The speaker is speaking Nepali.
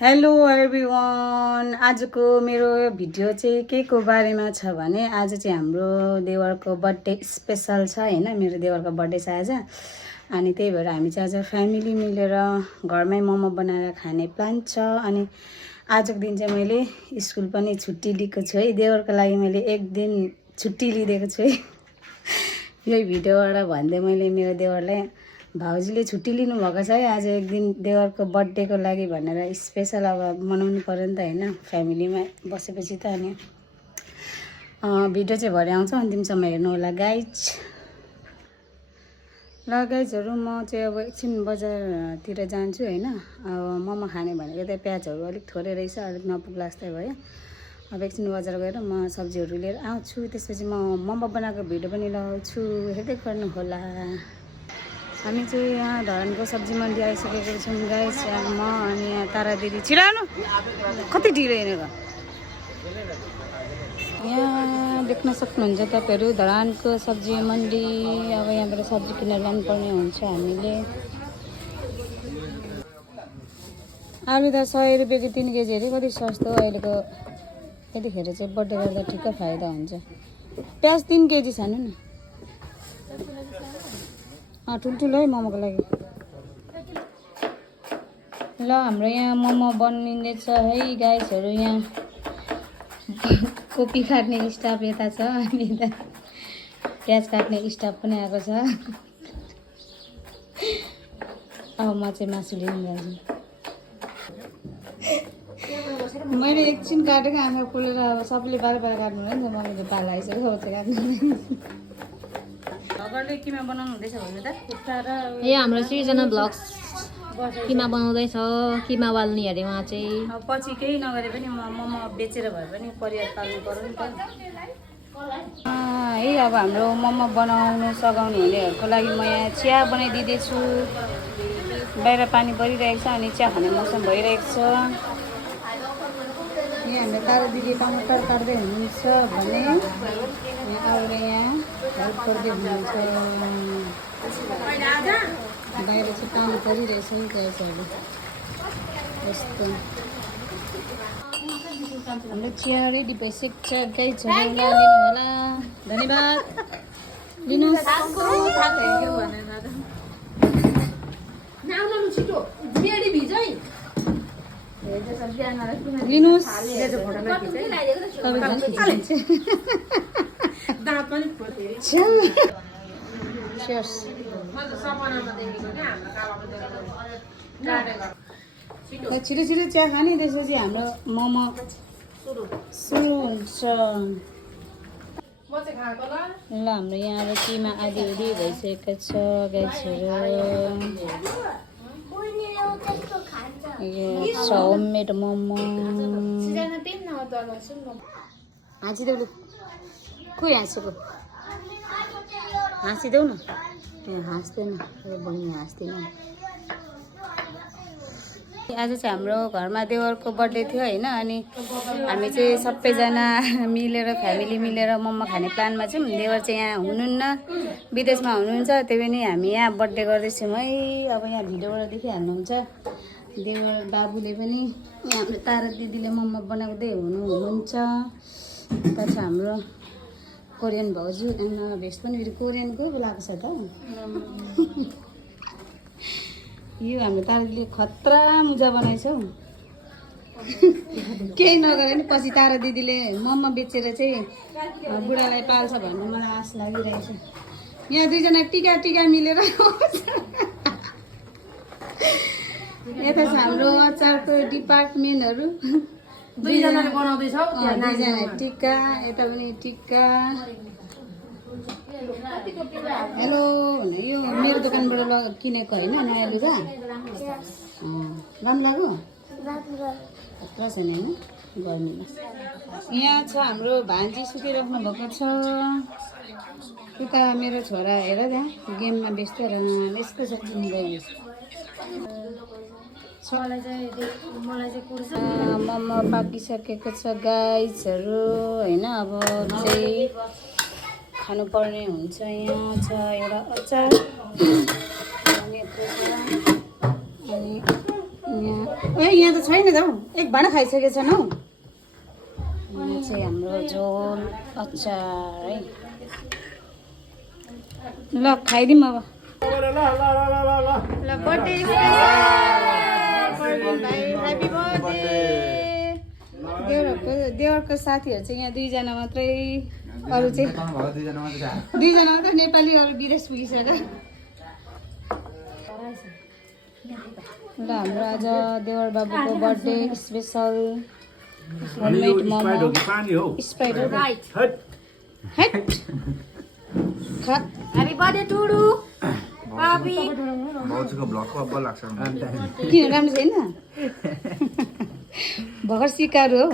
Hello everyone. आजको मेरो भिडियो चाहिँ के को बारेमा छ भने आज चाहिँ हाम्रो देवरको बर्थडे स्पेशल छ हैन। मेरो देवरको बर्थडे छ आज, अनि त्यही भएर हामी चाहिँ आज फ्यामिली मिलेर घरमै मोमो बनाएर खाने प्लान छ। अनि आजको दिन चाहिँ मैले स्कुल पनि छुट्टी लिएको छु है। देवरको लागि मैले एक दिन छुट्टी लिएको छु है। यही भिडियोबाट भन्दै मैले मेरो देवरलाई भाउजूले छुट्टी लिनु भएको छ है आज एक दिन देवरको बर्थडेको लागि भनेर स्पेशल अब मनाउनु पर्यो नि त हैन। फ्यामिलीमा बसेपछि त अनि भिडियो चाहिँ भरे आउँछ, अन्तिमसम्म हेर्नु होला गाइज। ल गाइजहरू, म चाहिँ अब एकछिन बजारतिर जान्छु हैन। अब मोमो खाने भनेको त प्याजहरू अलिक थोरै रहेछ, अलिक नपुग्ला जस्तै भयो। अब एकछिन बजार गएर म सब्जीहरू लिएर आउँछु, त्यसपछि म मोमो बनाएको भिडियो पनि लगाउँछु, हेर्दै गर्नु होला। हामी चाहिँ यहाँ धरानको सब्जी मन्डी आइसकेको छौँ गाइस। यहाँ म अनि यहाँ तारा दिदी छिराउनु कति ढिलो हिँडेको। यहाँ देख्न सक्नुहुन्छ तपाईँहरू धरानको सब्जी मन्डी। अब यहाँबाट सब्जी किनेर लानुपर्ने हुन्छ हामीले। आलु त 100 रुपियाँको 3 केजी अरे, कति सस्तो अहिलेको। यतिखेर चाहिँ बर्थडे गर्दा ठिक्क फाइदा हुन्छ। प्याज 3 केजी सानो न, ठुल्ठुलो है मोमोको लागि। ल हाम्रो यहाँ मोमो बनिँदैछ है गाइसहरू। यहाँ कोपी काट्ने स्टाफ यता छ, अनि यता प्याज काट्ने स्टाफ पनि आएको छ। अब म चाहिँ मासु लिनु जान्छु। मैले एकछिन काटेको आँखा खोलेर, अब सबले बार काट्नु नि त, मम्मीले पाला आइसक्यो अब चाहिँ काट्नु। घरले किमा बनाउनु हुँदैछ भने त कुखुरा र हाम्रो सृजना ब्लग्स किमा बनाउँदैछ, किमा वाल्ने अरे उहाँ चाहिँ। अब पछि केही नगरे पनि मोमो बेचेर भए पनि परिवार पाल्नु पर्यो नि त है। अब हाम्रो मोमो बनाउनु सघाउनु हुनेहरूको लागि म यहाँ चिया बनाइदिँदैछु। बाहिर पानी परिरहेको छ अनि चिया खाने मौसम भइरहेको छ। यहाँ हाम्रो तारा दिदी टमाटर काट्दै हुनुहुन्छ भने अरूले यहाँ हेल्प गर्दै हुनुहुन्छ। बाहिर चाहिँ पानी परिरहेछ नि गाइसहरू। यस्तो हाम्रो चिया रेडी भइसकेको छ गाइसहरू, लिनु होला। धन्यवाद। लिनुहोस् लिनुहोस्। छिटो छिटो चिया खाने, त्यसपछि हाम्रो मोमो सुरु हुन्छ। ल हाम्रो यहाँ अब किमा आधी भइसकेको छ गाइसहरू। यो छ होममेड मोमो। हाँसिदेऊ लु, कोही हाँसेको हाँसिदेऊ न। हाँस्दैन बहिनी, हाँस्दैन। आज चाहिँ हाम्रो घरमा देवरको बर्थडे थियो होइन। अनि हामी चाहिँ सबैजना मिलेर फ्यामिली मिलेर मोमो खाने प्लानमा छौँ। देवर चाहिँ यहाँ हुनुहुन्न, विदेशमा हुनुहुन्छ, त्यही पनि हामी यहाँ बर्थडे गर्दैछौँ है। अब यहाँ भिडियोबाट देखिहाल्नुहुन्छ देवर बाबुले पनि हाम्रो तारा दिदीले मोमो बनाउँदै हुनुहुन्छ। यता छ हाम्रो कोरियन भाउजू, भेस्ट पनि फेरि कोरियनको बोलाएको छ त। यो हाम्रो तारा दिदीले खतरा मुजा बनाएछ हौ। केही नगरे नि पछि तारा दिदीले मोमो बेचेर चाहिँ बुढालाई पाल्छ भन्ने मलाई आश लागिरहेछ। यहाँ दुईजना टिका मिलेर यता छ हाम्रो अचारको डिपार्टमेन्टहरू। दुईजनाले बनाउँदैछ, दुईजना टिका, यता पनि टिका। हेलो, यो मेरो दोकानबाट किनेको होइन नयाँ लुगा। राम्रो लाग्यो? खतरा छ नि होइन गर्मीमा। यहाँ छ हाम्रो भान्जी सुतिराख्नु भएको छ। उता मेरो छोरा हेर त्यहाँ गेममा व्यस्त यसको छ जिन्दगी। मोमो पाकिसकेको छ गाइजहरू होइन। अब चाहिँ खानुपर्ने हुन्छ। यहाँ छ एउटा अचार अनि यहाँ त छैन त हौ एक भाँडा खाइसकेको छैन हौ यहाँ चाहिँ हाम्रो झोल अचार है ल खाइदिउँ अब ल बर्थडे ह्याप्पी बर्थडे देवरको साथीहरू चाहिँ यहाँ दुईजना मात्रै अरू चाहिँ दुईजना मात्रै नेपाली अरू विदेश पुगिसक्यो ल हाम्रो आज देवर बाबुको birthday special homemade momo Sprite हो हेट खा ह्याप्पी बर्थडे टुडु पापी किन राम्रो छैन भर्खर सिकार हो